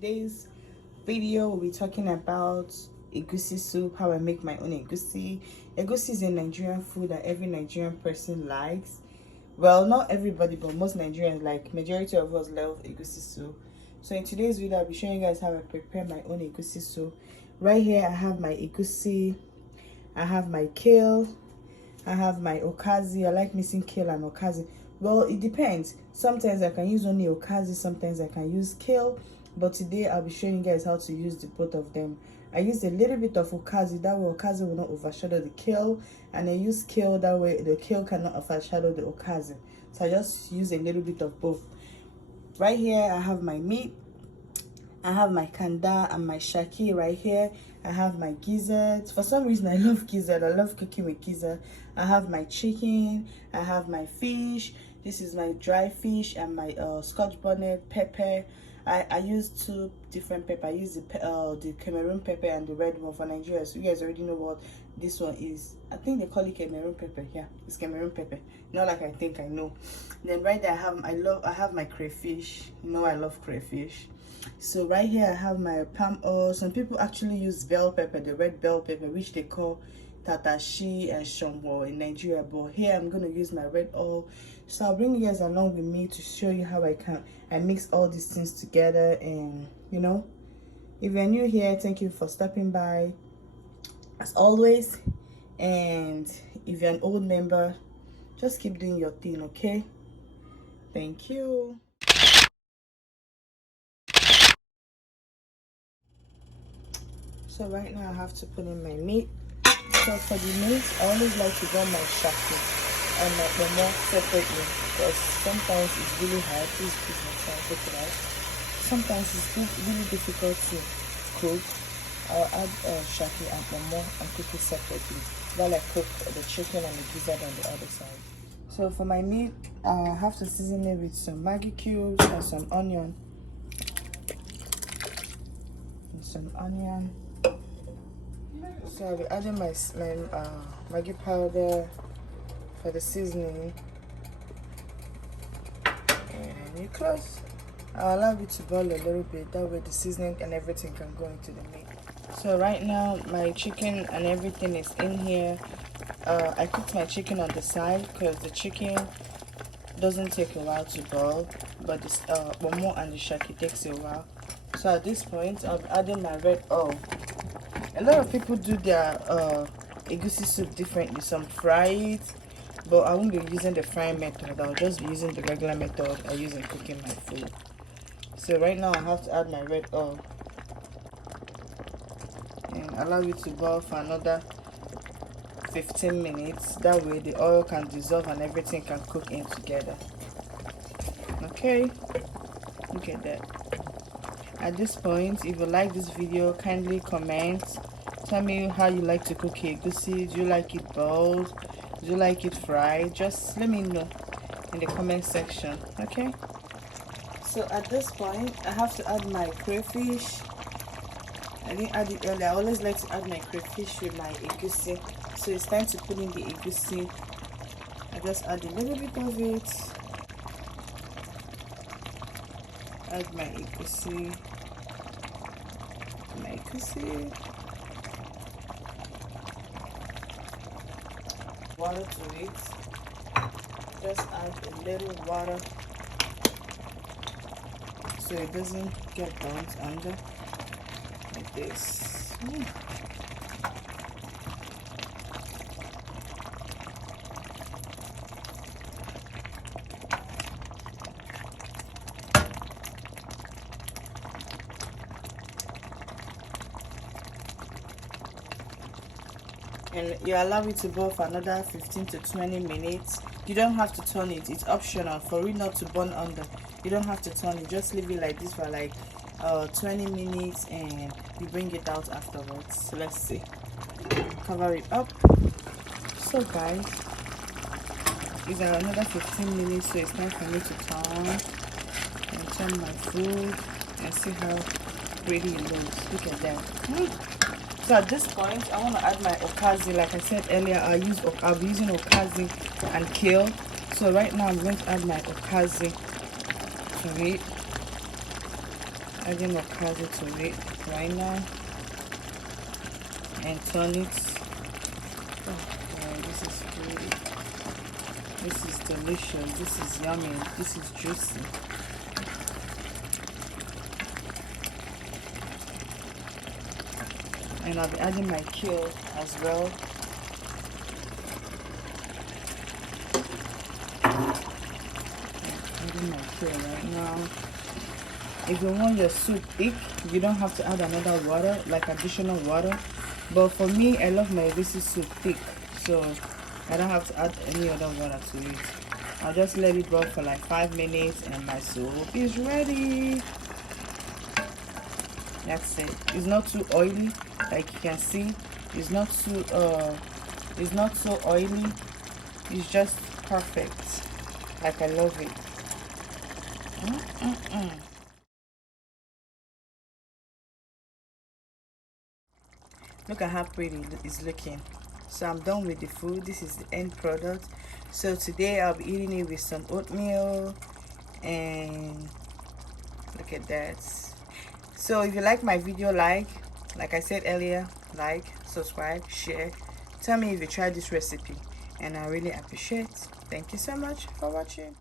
today's video we'll be talking about egusi soup, how I make my own egusi. Egusi is a Nigerian food that every Nigerian person likes. Well, not everybody, but most Nigerians, like majority of us, love egusi soup. So in today's video I'll be showing you guys how I prepare my own egusi soup. Right here I have my egusi, I have my kale, I have my Ukazi. I like mixing kale and Ukazi. Well, it depends. Sometimes I can use only Ukazi, sometimes I can use kale. But today I'll be showing you guys how to use the both of them. I used a little bit of Ukazi, that way Ukazi will not overshadow the kale. And I use kale, that way the kale cannot overshadow the Ukazi. So I just use a little bit of both. Right here I have my meat. I have my kanda and my shaki right here. I have my gizzard. For some reason I love gizzard. I love cooking with gizzard. I have my chicken. I have my fish. This is my dry fish and my scotch bonnet pepper. I use two different pepper. I use the Cameroon pepper and the red one for Nigeria. So you guys already know what this one is. I think they call it Cameroon pepper. Yeah, it's Cameroon pepper. Not like I think I know. Then right there I have my crayfish. You know I love crayfish. So right here I have my palm oil. Some people actually use bell pepper, the red bell pepper, which they call tatashi and shombo in Nigeria, but here I'm going to use my red oil. So I'll bring you guys along with me to show you how I mix all these things together. And you know, if you're new here, thank you for stopping by as always. And if you're an old member, just keep doing your thing, okay? Thank you. So right now I have to put in my meat. So for the meat, I always like to run my Shaki and my Kpomo separately, because sometimes it's really hard. Please put my time, take it out. Sometimes it's really difficult to cook. I'll add Shaki and Kpomo and cook it separately while I cook the chicken and the gizzard on the other side. So for my meat, I have to season it with some Maggi cubes and some onion. So I'll be adding my Maggi powder for the seasoning. And you close. I'll allow it to boil a little bit. That way the seasoning and everything can go into the meat. So right now my chicken and everything is in here. I cooked my chicken on the side because the chicken doesn't take a while to boil, but this Kpomo and the Shaki takes a while. So at this point I'll be adding my red oil. A lot of people do their egusi soup differently. Some fry it, but I won't be using the frying method. I'll just be using the regular method I use in cooking my food. So right now I have to add my red oil and allow it to boil for another 15 minutes. That way the oil can dissolve and everything can cook in together. Okay, look at that. At this point, if you like this video, kindly comment. Tell me how you like to cook egusi. Do you like it boiled? Do you like it fried? Just let me know in the comment section, okay? So at this point, I have to add my crayfish. I didn't add it earlier. I always like to add my crayfish with my egusi. So it's time to put in the egusi. I just add a little bit of it. Add my egusi. Water to it. Just add a little water so it doesn't get burnt under like this. And you allow it to boil for another 15 to 20 minutes. You don't have to turn it, it's optional for it not to burn under. You don't have to turn it, just leave it like this for like 20 minutes and you bring it out afterwards. So let's see. Cover it up. So guys, it's another 15 minutes, so it's time for me to turn my food and see how pretty it looks. Look at that. So at this point, I want to add my Ukazi. Like I said earlier, I'll be using Ukazi and Kale. So right now I'm going to add my Ukazi to it. adding Ukazi to it right now and turn it. Oh, this is good. This is delicious. This is yummy. This is juicy. And I'll be adding my kale as well. Adding my kale right now. If you want your soup thick, you don't have to add another water, like additional water. But for me, I love my egusi soup thick, so I don't have to add any other water to it. I'll just let it boil for like 5 minutes and my soup is ready. That's it. It's not too oily, like you can see. It's not too it's not so oily. It's just perfect. Like I love it. Look at how pretty it's looking. So I'm done with the food. This is the end product. So today I'll be eating it with some oatmeal, and look at that. So if you like my video, like I said earlier, like, subscribe, share. Tell me if you tried this recipe, and I really appreciate. Thank you so much for watching.